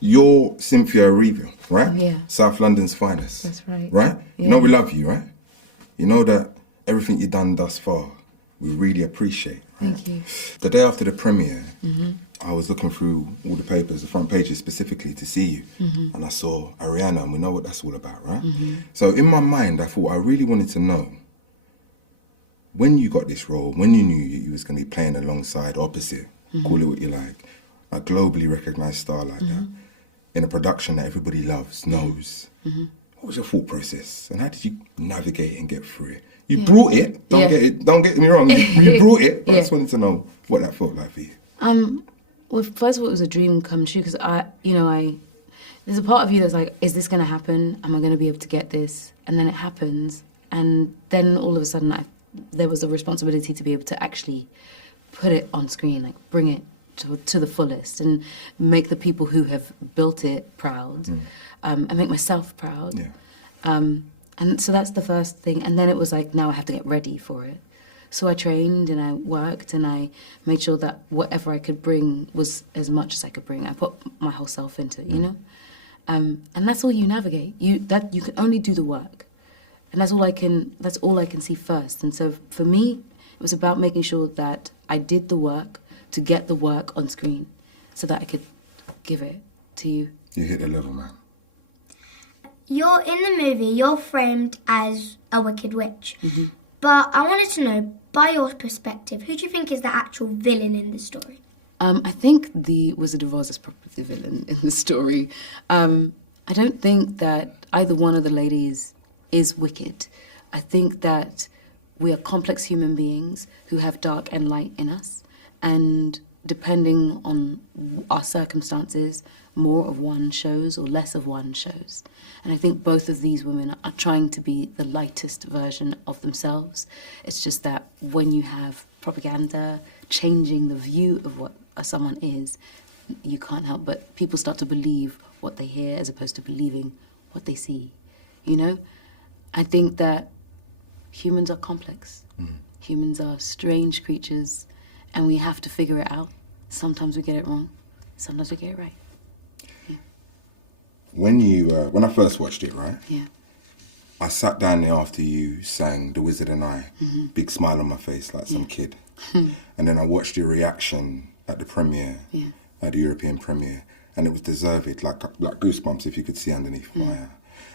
You're Cynthia Erivo, right? Oh, yeah. South London's finest. That's right. Right? Yeah. You know we love you, right? You know that everything you've done thus far, we really appreciate. Right? Thank you. The day after the premiere, I was looking through all the papers, the front pages specifically, to see you. And I saw Ariana, and we know what that's all about, right? So in my mind, I thought I really wanted to know, when you got this role, when you knew you was going to be playing alongside, opposite, call it what you like, a globally recognised star like that, in a production that everybody loves, knows, what was your thought process? And how did you navigate and get through it? You brought it, don't get me wrong, you brought it, but I just wanted to know what that felt like for you. Well, first of all, it was a dream come true, because there's a part of you that's like, is this going to happen? Am I going to be able to get this? And then it happens. And then all of a sudden, there was a responsibility to be able to actually put it on screen, like bring it to the fullest and make the people who have built it proud, and make myself proud. Yeah. And so that's the first thing. And then it was like, now I have to get ready for it. So I trained and I worked and I made sure that whatever I could bring was as much as I could bring. I put my whole self into it, you know? And that's all you navigate. You can only do the work. And that's all I can see first. And so for me, it was about making sure that I did the work to get the work on screen so that I could give it to you. You hit the level, man. You're in the movie, you're framed as a wicked witch. But I wanted to know, by your perspective, who do you think is the actual villain in the story? I think the Wizard of Oz is probably the villain in the story. I don't think that either one of the ladies is wicked. I think that we are complex human beings who have dark and light in us. And depending on our circumstances, more of one shows or less of one shows. And I think both of these women are trying to be the lightest version of themselves. It's just that when you have propaganda changing the view of what someone is, you can't help but people start to believe what they hear as opposed to believing what they see, you know? I think that humans are complex. Humans are strange creatures, and we have to figure it out. Sometimes we get it wrong, sometimes we get it right. When I first watched it, right? Yeah. I sat down there after you sang The Wizard and I, big smile on my face like some kid. And then I watched your reaction at the premiere, at the European premiere, and it was deserved, like goosebumps if you could see underneath my eye.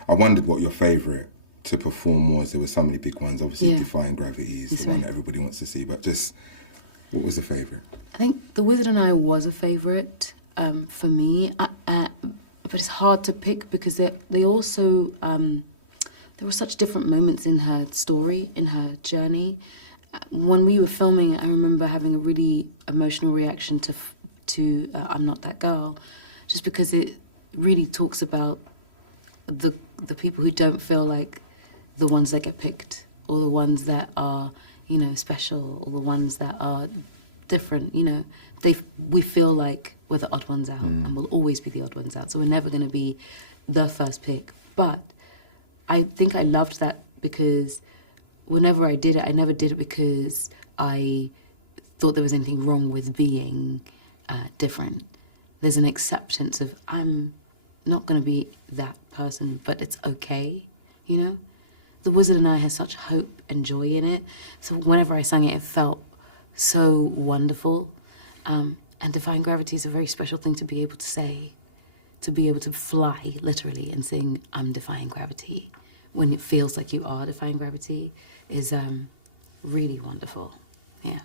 I wondered what your favourite to perform was. There were so many big ones, obviously Defying Gravity is the one that everybody wants to see, but just, what was the favourite? I think The Wizard and I was a favourite for me. But it's hard to pick because they also, there were such different moments in her story, in her journey. When we were filming, I remember having a really emotional reaction to I'm Not That Girl, just because it really talks about the people who don't feel like the ones that get picked, or the ones that are, you know, special, or the ones that are different, you know. We feel like we're the odd ones out, and we'll always be the odd ones out, so we're never going to be the first pick. But I think I loved that because whenever I did it, I never did it because I thought there was anything wrong with being different. There's an acceptance of, I'm not going to be that person, but it's okay, you know? The Wizard and I has such hope and joy in it, so whenever I sang it, it felt so wonderful. And Defying Gravity is a very special thing to be able to say, to be able to fly, literally, and sing, I'm defying gravity, when it feels like you are defying gravity, is really wonderful, yeah.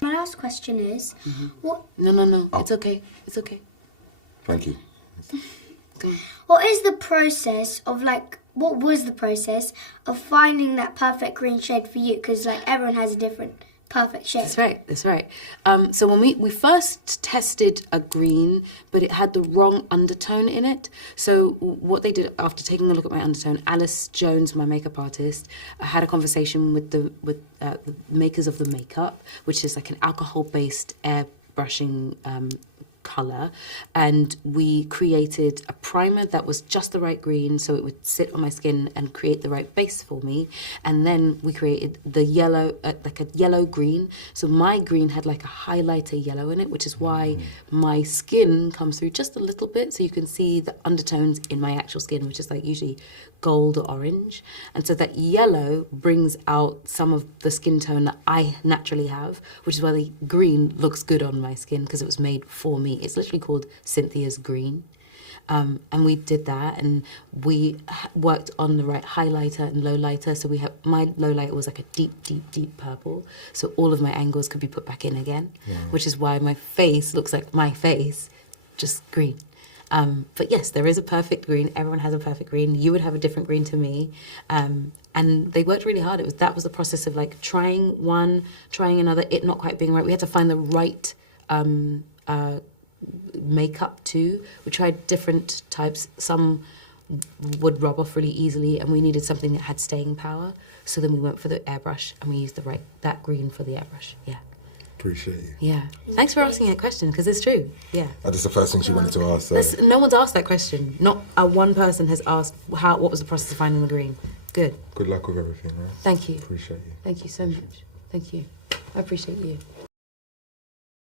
My last question is, what... No, it's okay, it's okay. Thank you. Go on. What is the process of, like, what was the process of finding that perfect green shade for you? Because, like, everyone has a different perfect shade. That's right. So when we first tested a green, but it had the wrong undertone in it. So what they did, after taking a look at my undertone, Alice Jones, my makeup artist, had a conversation with the makers of the makeup, which is like an alcohol-based airbrushing colour, and we created a primer that was just the right green so it would sit on my skin and create the right base for me. And then we created the yellow, like a yellow green. So my green had like a highlighter yellow in it, which is why my skin comes through just a little bit, so you can see the undertones in my actual skin, which is like usually gold or orange. And so that yellow brings out some of the skin tone that I naturally have, which is why the green looks good on my skin, because it was made for me. It's literally called Cynthia's Green. And we did that, and we worked on the right highlighter and lowlighter. So we have, my lowlighter was like a deep, deep, deep purple. So all of my angles could be put back in again, which is why my face looks like my face, just green. But yes, there is a perfect green. Everyone has a perfect green. You would have a different green to me. And they worked really hard. That was the process of like trying one, trying another, it not quite being right. We had to find the right makeup too. We tried different types. Some would rub off really easily, and we needed something that had staying power. So then we went for the airbrush, and we used that green for the airbrush. Yeah. Appreciate you. Yeah. Thanks for asking that question, because it's true. Yeah. That's the first thing she wanted to ask. So. No one's asked that question. Not one person has asked what was the process of finding the green. Good. Good luck with everything, right? Thank you. Appreciate you. Thank you so much. Thank you. I appreciate you.